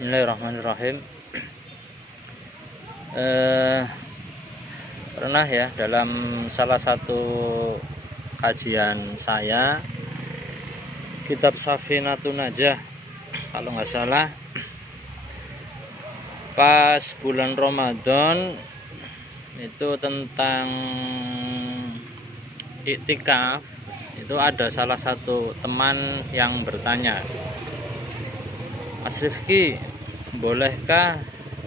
Bismillahirrahmanirrahim. Pernah ya dalam salah satu kajian saya, kitab Safinatun Najah, kalau nggak salah pas bulan Ramadan itu tentang iktikaf, itu ada salah satu teman yang bertanya, Mas Rifki, bolehkah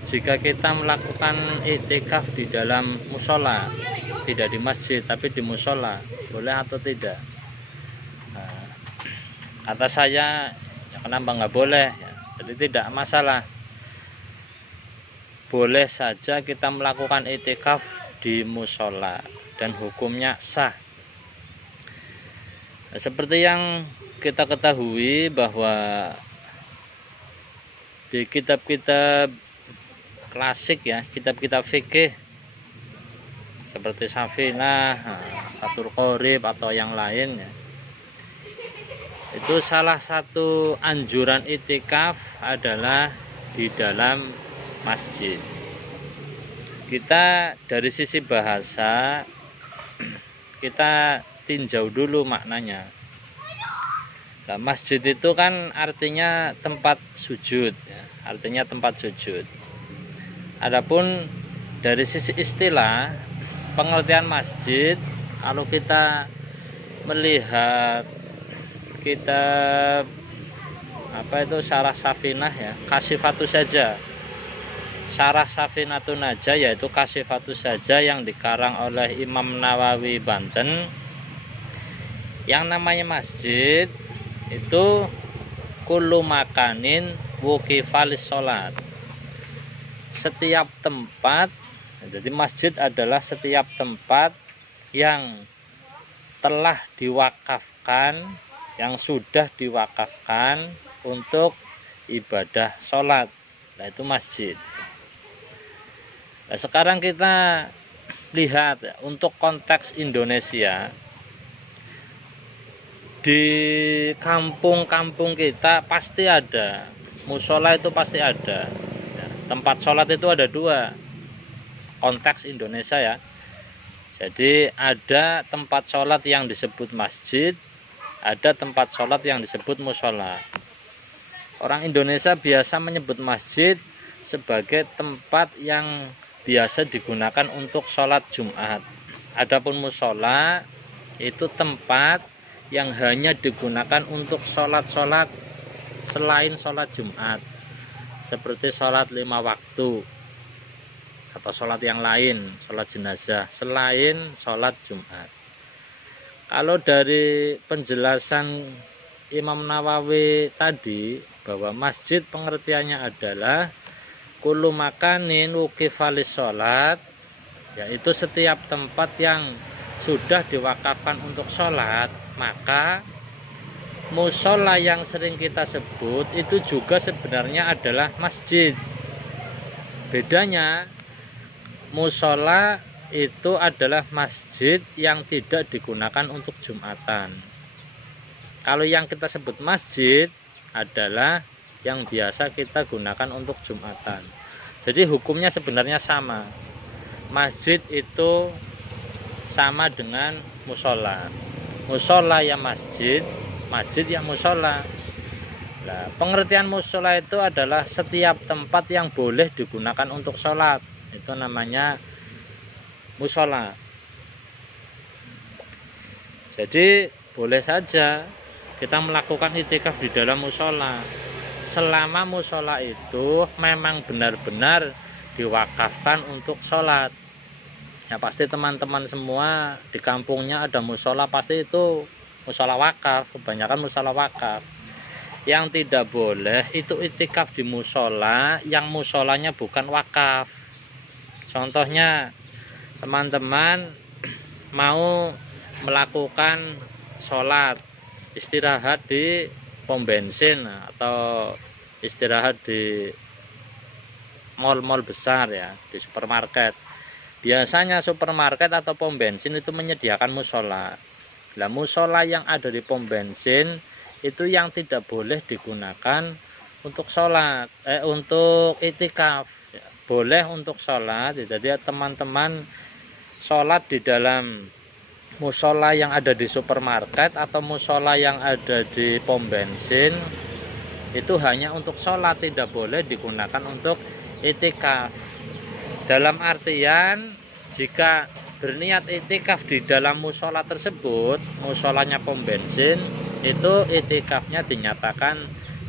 jika kita melakukan iktikaf di dalam musola, tidak di masjid tapi di musola, boleh atau tidak? Nah, kata saya, ya kenapa nggak boleh ya, jadi tidak masalah, boleh saja kita melakukan iktikaf di musola dan hukumnya sah. Nah, seperti yang kita ketahui bahwa di kitab-kitab klasik ya, kitab-kitab fikih seperti Safinah, Fathul Qorib atau yang lain ya, itu salah satu anjuran iktikaf adalah di dalam masjid. Kita dari sisi bahasa kita tinjau dulu maknanya. Nah, masjid itu kan artinya tempat sujud ya, artinya tempat sujud. Adapun dari sisi istilah pengertian masjid, kalau kita melihat kitab Syarah Safinah ya, Kasifatu saja, Syarah Safinatun Najah, yaitu Kasifatu saja yang dikarang oleh Imam Nawawi Banten. Yang namanya masjid itu kullu makanin wuqifalis sholat, setiap tempat. Jadi masjid adalah setiap tempat yang telah diwakafkan, yang sudah diwakafkan untuk ibadah sholat, nah itu masjid. Nah, sekarang kita lihat ya, untuk konteks Indonesia, di kampung-kampung kita pasti ada musola, itu pasti ada. Tempat sholat itu ada dua, konteks Indonesia ya. Jadi ada tempat sholat yang disebut masjid, ada tempat sholat yang disebut musola. Orang Indonesia biasa menyebut masjid sebagai tempat yang biasa digunakan untuk sholat Jumat. Adapun musola itu tempat yang hanya digunakan untuk sholat-sholat selain sholat Jumat, seperti sholat 5 waktu atau sholat yang lain, sholat jenazah selain sholat Jumat. Kalau dari penjelasan Imam Nawawi tadi, bahwa masjid pengertiannya adalah kullu makanin wuqifalis sholat, yaitu setiap tempat yang sudah diwakafkan untuk sholat, maka musola yang sering kita sebut itu juga sebenarnya adalah masjid. Bedanya, musola itu adalah masjid yang tidak digunakan untuk Jumatan. Kalau yang kita sebut masjid adalah yang biasa kita gunakan untuk Jumatan. Jadi hukumnya sebenarnya sama. Masjid itu sama dengan musola. Musola ya masjid, masjid ya musola. Nah, pengertian musola itu adalah setiap tempat yang boleh digunakan untuk sholat, itu namanya musola. Jadi boleh saja kita melakukan iktikaf di dalam musola, selama musola itu memang benar-benar diwakafkan untuk sholat. Ya pasti teman-teman semua di kampungnya ada musola, pasti itu musola wakaf, kebanyakan musola wakaf. Yang tidak boleh itu iktikaf di musola yang musolanya bukan wakaf. Contohnya, teman-teman mau melakukan sholat istirahat di pom bensin atau istirahat di mal-mal besar ya, di supermarket. Biasanya supermarket atau pom bensin itu menyediakan musola. Nah, musola yang ada di pom bensin itu yang tidak boleh digunakan untuk sholat, untuk itikaf. Boleh untuk sholat. Jadi teman-teman sholat di dalam musola yang ada di supermarket atau musola yang ada di pom bensin, itu hanya untuk sholat, tidak boleh digunakan untuk itikaf. Dalam artian jika berniat itikaf di dalam musola tersebut, musolanya pom bensin, itu itikafnya dinyatakan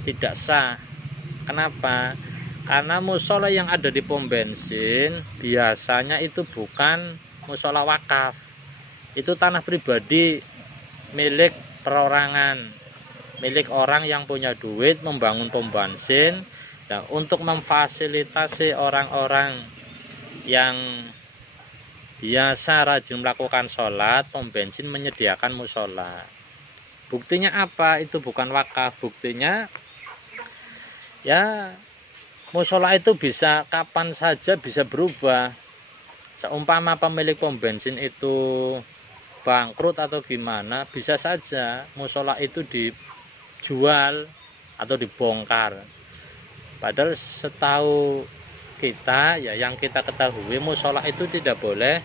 tidak sah. Kenapa? Karena musola yang ada di pom bensin biasanya itu bukan musola wakaf, itu tanah pribadi milik perorangan, milik orang yang punya duit membangun pom bensin. Nah, untuk memfasilitasi orang-orang yang biasa rajin melakukan sholat, pom bensin menyediakan musola. Buktinya apa? Itu bukan wakaf. Buktinya ya musola itu bisa kapan saja bisa berubah. Seumpama pemilik pom bensin itu bangkrut atau gimana, bisa saja musola itu dijual atau dibongkar. Padahal setahu kita ya, yang kita ketahui musola itu tidak boleh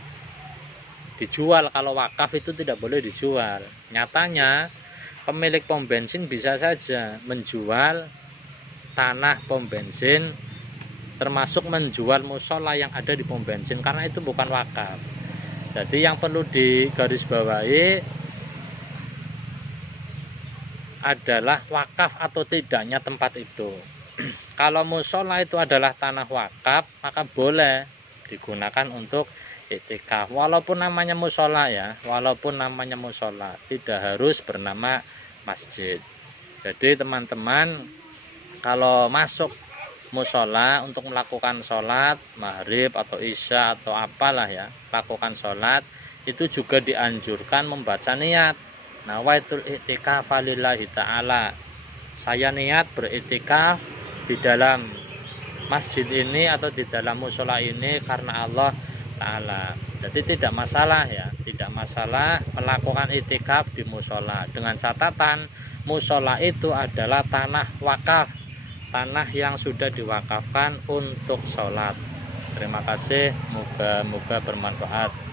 dijual. Kalau wakaf itu tidak boleh dijual. Nyatanya pemilik pom bensin bisa saja menjual tanah pom bensin, termasuk menjual musola yang ada di pom bensin, karena itu bukan wakaf. Jadi yang perlu digarisbawahi adalah wakaf atau tidaknya tempat itu. Kalau musola itu adalah tanah wakaf, maka boleh digunakan untuk itikaf. Walaupun namanya musola ya, walaupun namanya musola, tidak harus bernama masjid. Jadi teman-teman kalau masuk musola untuk melakukan sholat maghrib atau isya atau apalah ya, lakukan sholat, itu juga dianjurkan membaca niat, nawaitul i'tikaf lillahi ta'ala, saya niat beritikaf di dalam masjid ini atau di dalam musola ini karena Allah Ta'ala. Jadi tidak masalah ya, tidak masalah melakukan itikaf di musola, dengan catatan musola itu adalah tanah wakaf, tanah yang sudah diwakafkan untuk sholat. Terima kasih, moga-moga bermanfaat.